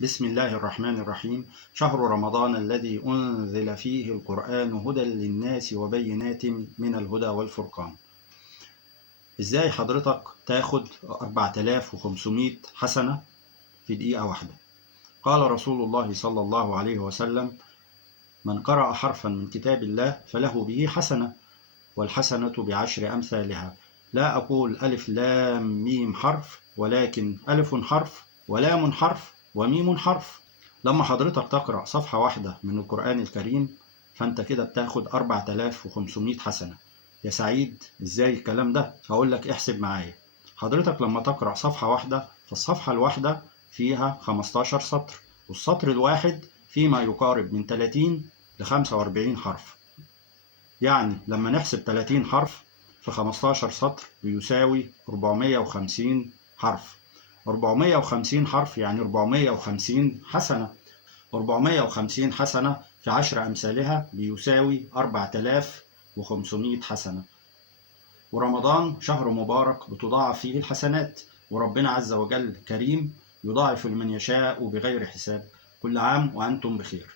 بسم الله الرحمن الرحيم. شهر رمضان الذي أنزل فيه القرآن هدى للناس وبينات من الهدى والفرقان. إزاي حضرتك تاخد 4500 حسنة في دقيقة واحدة؟ قال رسول الله صلى الله عليه وسلم: من قرأ حرفا من كتاب الله فله به حسنة، والحسنة بعشر أمثالها. لا أقول ألف لام ميم حرف، ولكن ألف حرف ولام حرف وميم حرف. لما حضرتك تقرأ صفحة واحدة من القرآن الكريم فأنت كده بتاخد 4500 حسنة. يا سعيد، إزاي الكلام ده؟ هقول لك احسب معايا. حضرتك لما تقرأ صفحة واحدة فالصفحة الواحدة فيها 15 سطر، والسطر الواحد فيه ما يقارب من 30 ل 45 حرف. يعني لما نحسب 30 حرف في 15 سطر بيساوي 450 حرف. 450 حرف يعني 450 حسنة. 450 حسنة في 10 أمثالها بيساوي 4500 حسنة. ورمضان شهر مبارك بتضاعف فيه الحسنات، وربنا عز وجل كريم يضاعف لمن يشاء بغير حساب. كل عام وأنتم بخير.